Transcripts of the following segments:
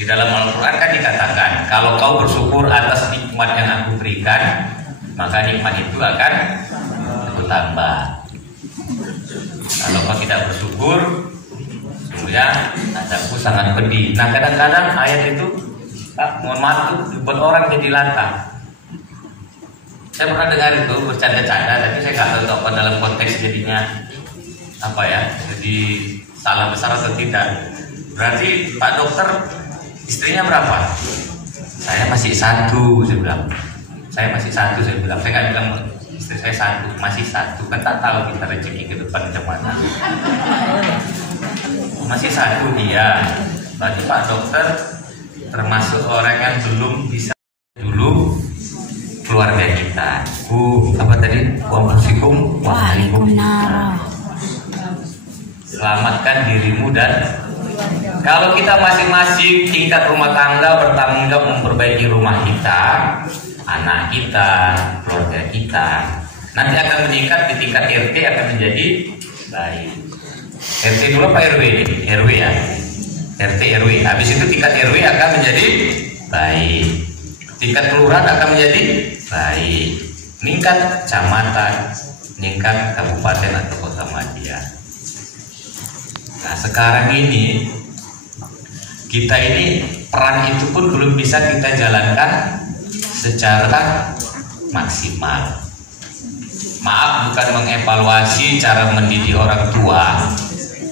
Di dalam Al-Quran kan dikatakan, kalau kau bersyukur atas nikmat yang aku berikan, maka nikmat itu akan aku tambah. Kalau kau tidak bersyukur, ya azabku sangat pedih. Nah kadang-kadang ayat itu, mohon maaf tuh, buat orang jadi lantang. Saya pernah dengar itu bercanda-canda, tapi saya nggak tahu apa dalam konteks jadinya apa ya, jadi salah besar atau tidak. Berarti Pak Dokter istrinya berapa? Saya masih satu, saya bilang. Saya masih satu, saya bilang. Saya nggak bilang istri saya satu, masih satu. Kan tak tahu kita rezeki ke depan macam mana. Masih satu dia. Berarti Pak Dokter termasuk orang yang belum bisa dulu keluarga kita. Apa tadi? Waalaikumsalam. Selamatkan dirimu dan kalau kita masing-masing tingkat rumah tangga bertanggung jawab memperbaiki rumah kita, anak kita, keluarga kita, nanti akan meningkat di tingkat RT akan menjadi baik. RT dulu apa RW? RW ya. RT RW. Habis itu tingkat RW akan menjadi baik. Tingkat kelurahan akan menjadi baik. Meningkat kecamatan, meningkat kabupaten atau kota madya. Nah sekarang ini kita ini peran itu pun belum bisa kita jalankan secara maksimal. Maaf bukan mengevaluasi cara mendidik orang tua.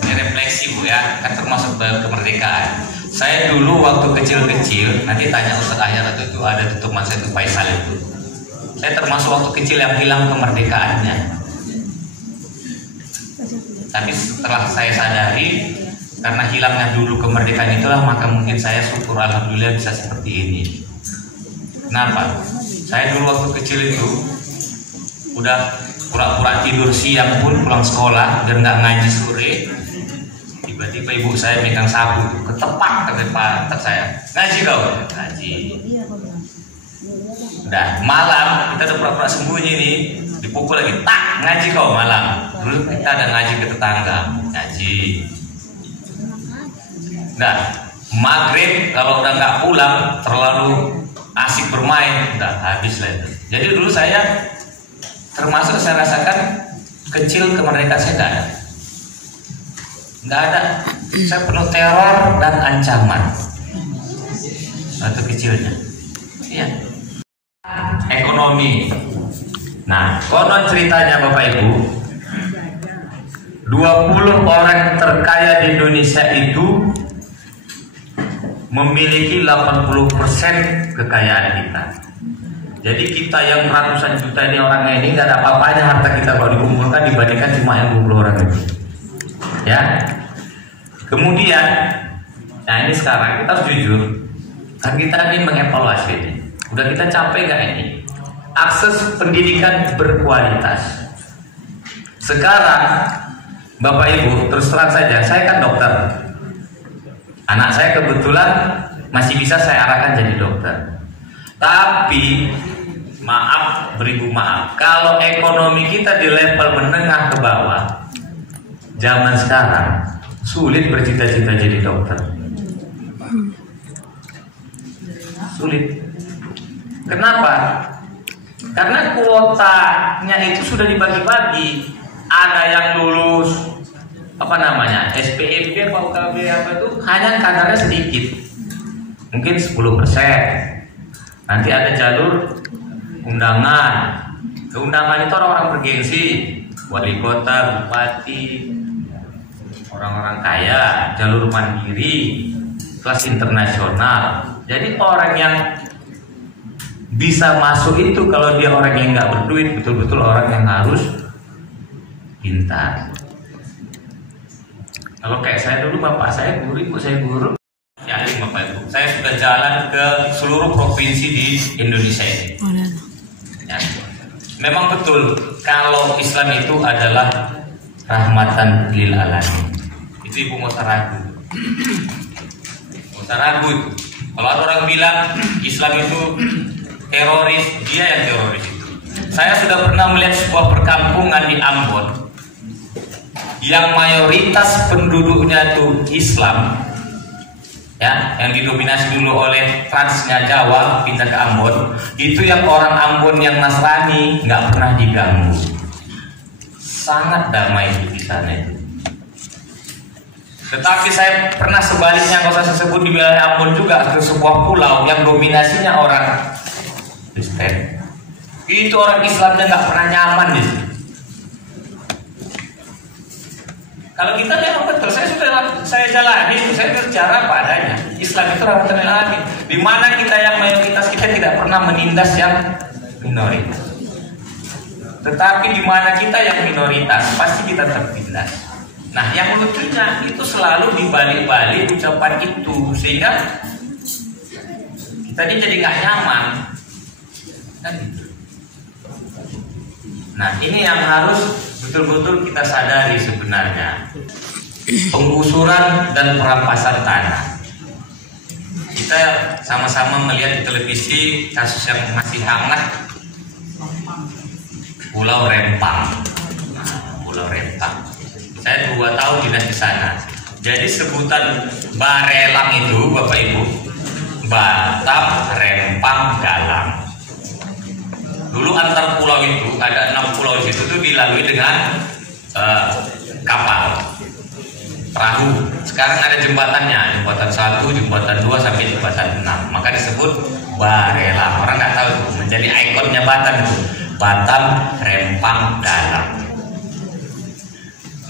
Ini refleksi Bu ya, kan termasuk kemerdekaan. Saya dulu waktu kecil-kecil, nanti tanya Ustaz Ahyar atau itu ada tutup masa itu Faisal itu. Saya termasuk waktu kecil yang hilang kemerdekaannya. Tapi setelah saya sadari, karena hilangnya dulu kemerdekaan itulah, maka mungkin saya syukur alhamdulillah bisa seperti ini. Kenapa? Saya dulu waktu kecil itu udah pura-pura tidur siang pun pulang sekolah biar nggak ngaji sore. Tiba-tiba ibu saya megang sapu ketepak ke pantat saya. Ngaji kau? Ngaji. Udah malam kita udah pura-pura sembunyi nih, dipukul lagi, tak ngaji kau malam. Dulu kita ada ngaji ke tetangga, ngaji. Nah maghrib kalau udah nggak pulang terlalu asik bermain, udah habis lah itu. Jadi dulu saya termasuk saya rasakan kecil kemerdekaan saya nggak ada. Saya penuh teror dan ancaman waktu kecilnya. Iya. Ekonomi. Nah, konon ceritanya Bapak Ibu, 20 orang terkaya di Indonesia itu memiliki 80% kekayaan kita. Jadi kita yang ratusan juta ini orangnya ini nggak ada apa-apanya harta kita kalau dikumpulkan dibandingkan cuma yang 20 orang itu. Ya. Kemudian, nah ini sekarang kita harus jujur, kan kita ini mengevaluasi ini. Udah kita capai nggak ini? Akses pendidikan berkualitas. Sekarang, Bapak Ibu, terus terang saja, saya kan dokter. Anak saya kebetulan masih bisa saya arahkan jadi dokter. Tapi, maaf, beribu maaf, kalau ekonomi kita di level menengah ke bawah, zaman sekarang sulit bercita-cita jadi dokter. Sulit. Kenapa? Karena kuotanya itu sudah dibagi-bagi. Ada yang lulus apa namanya SPMB apa UKB apa itu hanya kadarnya sedikit, mungkin 10%. Nanti ada jalur undangan. Keundangan itu orang-orang bergengsi, wali kota, bupati, orang-orang kaya, jalur mandiri, kelas internasional. Jadi orang yang bisa masuk itu kalau dia orang yang nggak berduit, betul-betul orang yang harus pintar. Kalau kayak saya dulu, bapak saya guru, ibu saya guru, ya Bapak Ibu, saya sudah jalan ke seluruh provinsi di Indonesia ini. Ya. Memang betul kalau Islam itu adalah rahmatan lil alamin. Itu ibu mau ragu. Mau ragu. Kalau ada orang bilang Islam itu teroris, dia yang teroris itu. Saya sudah pernah melihat sebuah perkampungan di Ambon yang mayoritas penduduknya itu Islam. ya, yang didominasi dulu oleh transnya Jawa pindah ke Ambon, itu yang orang Ambon yang Nasrani nggak pernah diganggu, sangat damai di sana itu. Tetapi saya pernah sebaliknya, nggak usah sebut, di wilayah Ambon juga ke sebuah pulau yang dominasinya orang Kristen, itu orang Islamnya nggak pernah nyaman di situ. Kalau kita memang betul, saya jalani, saya berbicara apa adanya. Islam itu rahmatan lil alamin. Di mana kita yang mayoritas, kita tidak pernah menindas yang minoritas. Tetapi di mana kita yang minoritas, pasti kita tertindas. Nah, yang lucunya itu selalu dibalik-balik ucapan itu, sehingga kita ini jadi nggak nyaman, kan gitu. Nah, ini yang harus betul-betul kita sadari sebenarnya. Penggusuran dan perampasan tanah. Kita sama-sama melihat di televisi kasus yang masih hangat, Pulau Rempang. Pulau Rempang. Saya 2 tahun dinas di sana. Jadi sebutan Barelang itu, Bapak Ibu, Batam, Rempang, Galang. Dulu antar pulau itu ada 6 pulau di situ tuh dilalui dengan kapal, perahu. Sekarang ada jembatannya, jembatan 1, jembatan 2 sampai jembatan 6. Maka disebut Barelang. Orang nggak tahu itu, menjadi ikonnya Batam itu. Batam, Rempang, Galang.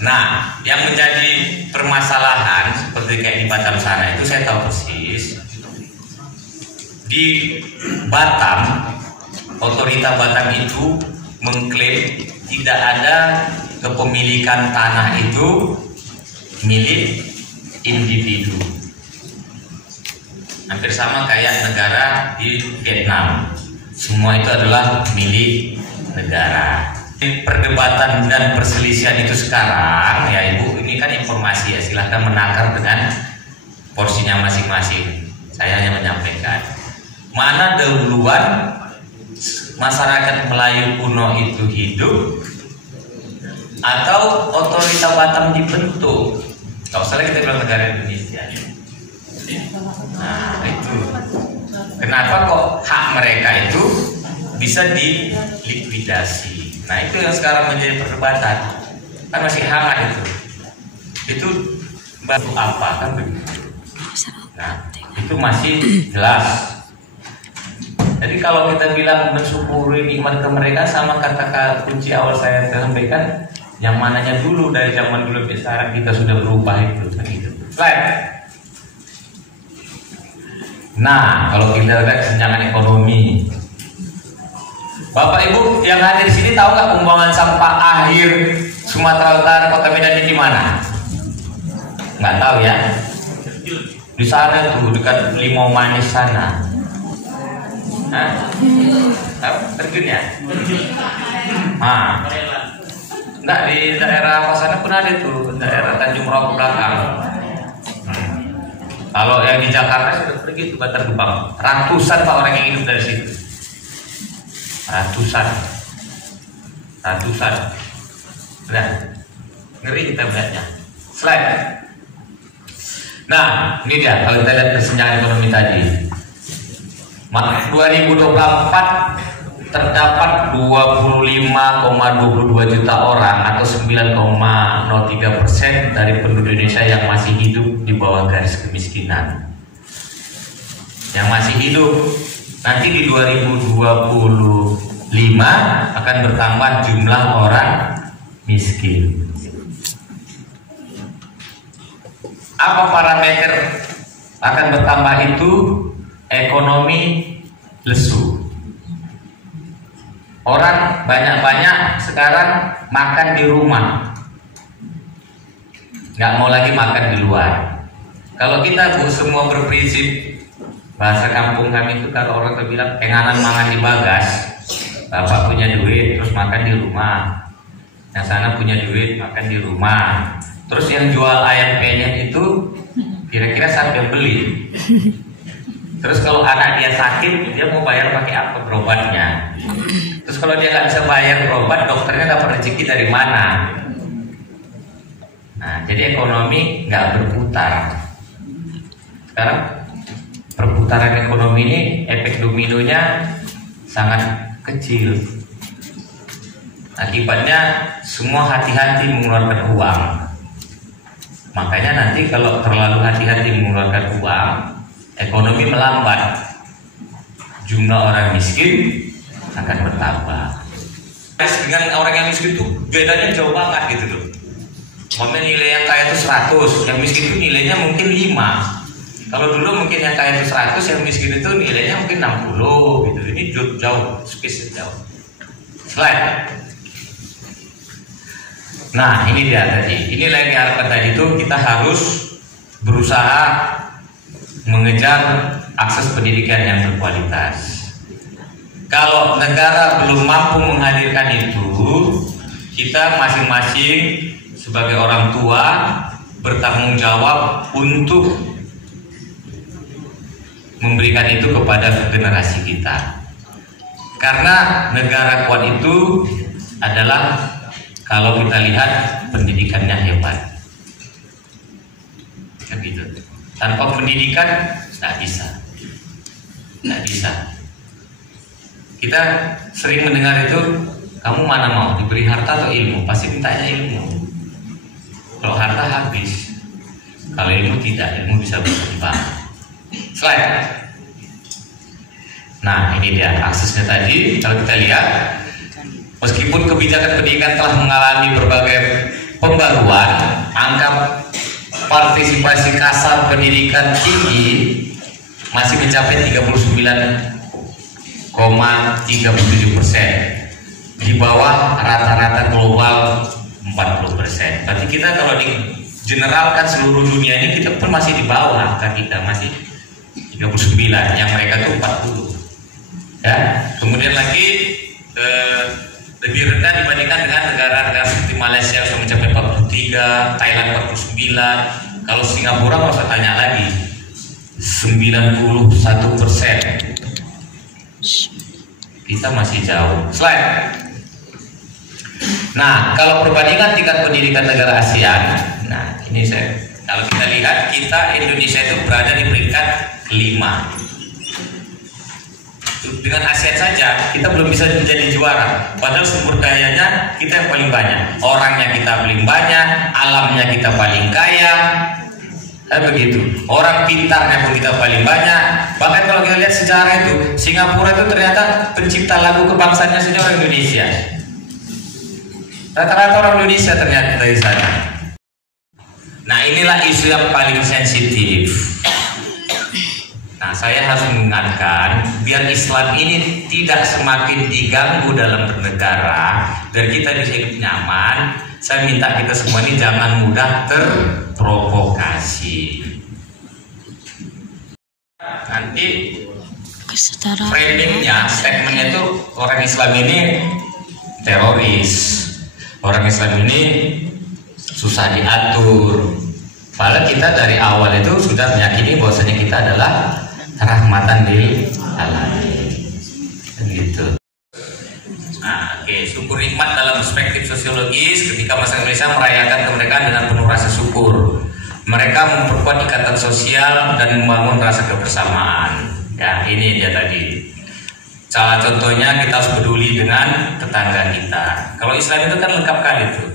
Nah, yang menjadi permasalahan seperti kayak di Batam sana itu saya tahu persis. Di Batam, otorita Batam itu mengklaim tidak ada kepemilikan tanah itu milik individu. Hampir sama kayak negara di Vietnam. Semua itu adalah milik negara. Perdebatan dan perselisihan itu sekarang, ya Ibu, ini kan informasi ya, silahkan menakar dengan porsinya masing-masing. Saya hanya menyampaikan mana dahuluan masyarakat Melayu kuno itu hidup atau otorita Batam dibentuk. Kalau salah kita bilang negara Indonesia. Nah itu kenapa kok hak mereka itu bisa dilikuidasi. Nah itu yang sekarang menjadi perdebatan, kan masih hangat itu. Itu baru apa kan begitu. Nah itu masih jelas. Jadi kalau kita bilang mensyukuri nikmat kemerdekaan, sama kata kunci awal saya sampaikan, yang mananya dulu dari zaman dulu sampai sekarang kita sudah berubah itu. Gitu. Slide. Nah kalau kita lihat kesenjangan ekonomi, Bapak Ibu yang hadir di sini tahu nggak pembuangan sampah akhir Sumatera Utara Kota Medan ini di mana? Nggak tahu ya? Di sana tuh dekat Limau Manis sana. Terjun ya? Enggak, di daerah apa sana pun ada tuh, daerah Tanjung Rok belakang. Kalau yang di Jakarta sudah pergi tuh Bantar Gebang. Ratusan Pak orang yang hidup dari situ. Ratusan. Nah, ngeri kita melihatnya. Slide. Nah, ini dia kalau kita lihat kesenjangan ekonomi tadi. 2024 terdapat 25,22 juta orang atau 9,03% dari penduduk Indonesia yang masih hidup di bawah garis kemiskinan. Yang masih hidup. Nanti di 2025 akan bertambah jumlah orang miskin. Apa parameter akan bertambah itu? Ekonomi lesu. Orang banyak-banyak sekarang makan di rumah, nggak mau lagi makan di luar. Kalau kita semua berprinsip, bahasa kampung kami itu kalau orang terbilang penganan mangan di bagas, bapak punya duit terus makan di rumah, yang sana punya duit makan di rumah, terus yang jual ayam penyet itu kira-kira siapa yang beli? Terus kalau anak dia sakit, dia mau bayar pakai apa berobatnya? Terus kalau dia nggak bisa bayar berobat, dokternya dapat rezeki dari mana? Nah, jadi ekonomi nggak berputar. Sekarang perputaran ekonomi ini efek dominonya sangat kecil. Akibatnya semua hati-hati mengeluarkan uang. Makanya nanti kalau terlalu hati-hati mengeluarkan uang, ekonomi melambat. Jumlah orang miskin akan bertambah. Dengan orang yang miskin itu bedanya jauh banget gitu loh. Maksudnya nilai yang kaya itu 100, yang miskin itu nilainya mungkin 5. Kalau dulu mungkin yang kaya itu 100, yang miskin itu nilainya mungkin 60 gitu. Ini jauh, space jauh. Slide. Nah, ini dia tadi. Inilah yang diharapkan tadi itu, kita harus berusaha mengejar akses pendidikan yang berkualitas. Kalau negara belum mampu menghadirkan itu, kita masing-masing sebagai orang tua bertanggung jawab untuk memberikan itu kepada generasi kita. Karena negara kuat itu adalah kalau kita lihat pendidikannya hebat. Begitu. Tanpa pendidikan nggak bisa. Kita sering mendengar itu, kamu mana mau diberi harta atau ilmu? Pasti mintanya ilmu. Kalau harta habis, kalau ilmu tidak, ilmu bisa berkembang. Slide. Nah, ini dia aksesnya tadi. Kalau kita lihat, meskipun kebijakan pendidikan telah mengalami berbagai pembaruan, angka partisipasi kasar pendidikan tinggi masih mencapai 39,37%, di bawah rata-rata global 40%. Berarti kita kalau di generalkan seluruh dunia ini, kita pun masih di bawah angka kita, masih 39, yang mereka tuh 40. Ya, kemudian lagi lebih rendah dibandingkan dengan negara-negara seperti Malaysia yang mencapai 43, Thailand 49. Kalau Singapura nggak usah tanya lagi, 91%. Kita masih jauh. Slide. Nah, kalau perbandingan tingkat pendidikan negara ASEAN, nah ini kalau kita lihat, kita Indonesia itu berada di peringkat 5. Dengan ASEAN saja kita belum bisa menjadi juara, padahal sumber dayanya kita yang paling banyak, orangnya kita paling banyak, alamnya kita paling kaya, begitu. Orang pintarnya pun kita paling banyak. Bahkan kalau kita lihat sejarah itu, Singapura itu ternyata pencipta lagu kebangsaannya sendiri orang Indonesia. Rata-rata orang Indonesia ternyata dari sana. Nah, inilah isu yang paling sensitif. Nah, saya harus mengingatkan biar Islam ini tidak semakin diganggu dalam bernegara dan kita bisa hidup nyaman. Saya minta kita semua ini jangan mudah terprovokasi. Nanti framingnya, statementnya itu orang Islam ini teroris, orang Islam ini susah diatur. Padahal kita dari awal itu sudah meyakini bahwasanya kita adalah rahmatan lil alamin. Begitu. Nah, syukur nikmat dalam perspektif sosiologis, ketika masyarakat Indonesia merayakan kemerdekaan dengan penuh rasa syukur. Mereka memperkuat ikatan sosial dan membangun rasa kebersamaan. Ya, ini dia tadi. Salah contohnya kita harus peduli dengan tetangga kita. Kalau Islam itu kan lengkap kali itu.